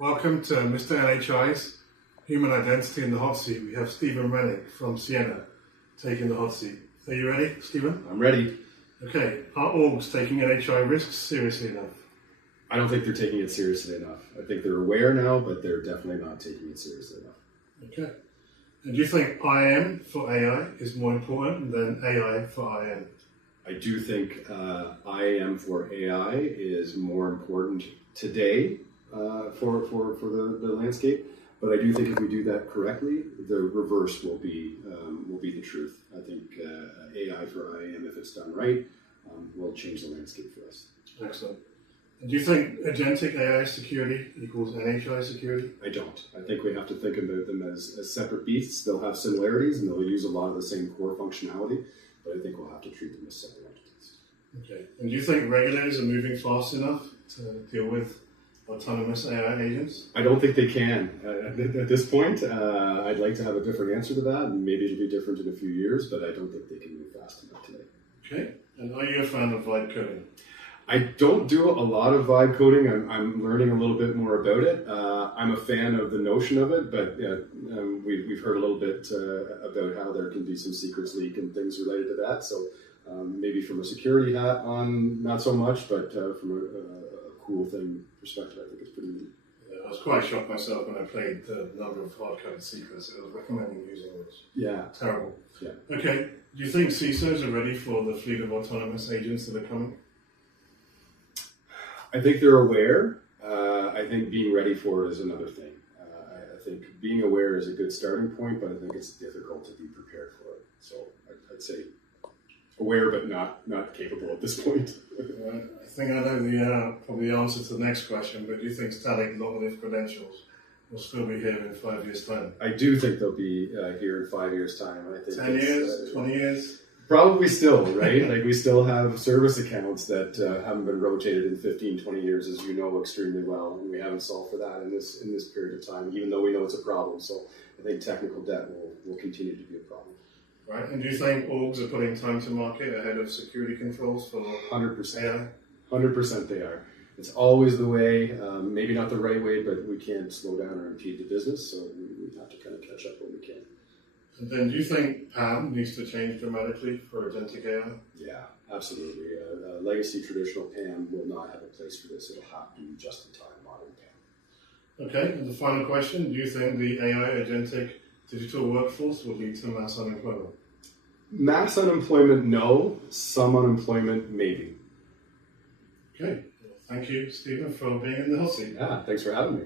Welcome to Mr. NHI's Human Identity in the Hot Seat. We have Stephen Rennick from Ciena taking the hot seat. Are you ready, Stephen? I'm ready. Okay, are orgs taking NHI risks seriously enough? I don't think they're taking it seriously enough. I think they're aware now, but they're definitely not taking it seriously enough. Okay. And do you think IM for AI is more important than AI for IM? I do think IAM for AI is more important today for the landscape, but I do think if we do that correctly, the reverse will be the truth. I think AI for IAM, if it's done right, will change the landscape for us. Excellent. And do you think agentic AI security equals NHI security? I don't. I think we have to think about them as separate beasts. They'll have similarities and they'll use a lot of the same core functionality, but I think we'll have to treat them as separate entities. Okay. And do you think regulators are moving fast enough to deal with autonomous AI agents? I don't think they can. At this point, I'd like to have a different answer to that, and maybe it'll be different in a few years, but I don't think they can move fast enough today. Okay. And are you a fan of vibe coding? I don't do a lot of vibe coding. I'm learning a little bit more about it. I'm a fan of the notion of it, but we've heard a little bit about how there can be some secrets leak and things related to that. So maybe from a security hat on, not so much, but from a cool thing perspective, I think it's pretty neat. Yeah, I was quite shocked myself when I played the number of hard-coded secrets it was recommending using was Yeah. terrible. Yeah. Okay. Do you think CISOs are ready for the fleet of autonomous agents that are coming? I think they're aware. I think being ready for it is another thing. I think being aware is a good starting point, but I think it's difficult to be prepared for it. So I'd say aware, but not capable at this point. I think I know probably the answer to the next question, but do you think static long-lived credentials will still be here in 5 years' time? I do think they'll be here in 5 years' time. I think 10 years, 20 years? Probably still, right? Like we still have service accounts that haven't been rotated in 15, 20 years, as you know extremely well, and we haven't solved for that in this period of time, even though we know it's a problem. So I think technical debt will continue to be a problem. Right, and do you think orgs are putting time to market ahead of security controls for 100%. AI? 100% they are. It's always the way, maybe not the right way, but we can't slow down or impede the business, so we have to kind of catch up when we can. And then do you think PAM needs to change dramatically for agentic AI? Yeah, absolutely. Legacy traditional PAM will not have a place for this. It'll have to be just-in-time modern PAM. Okay, and the final question, do you think the AI agentic digital workforce will lead to mass unemployment? Mass unemployment, no. Some unemployment, maybe. Okay, well, thank you, Stephen, for being in the hot seat. Yeah, thanks for having me.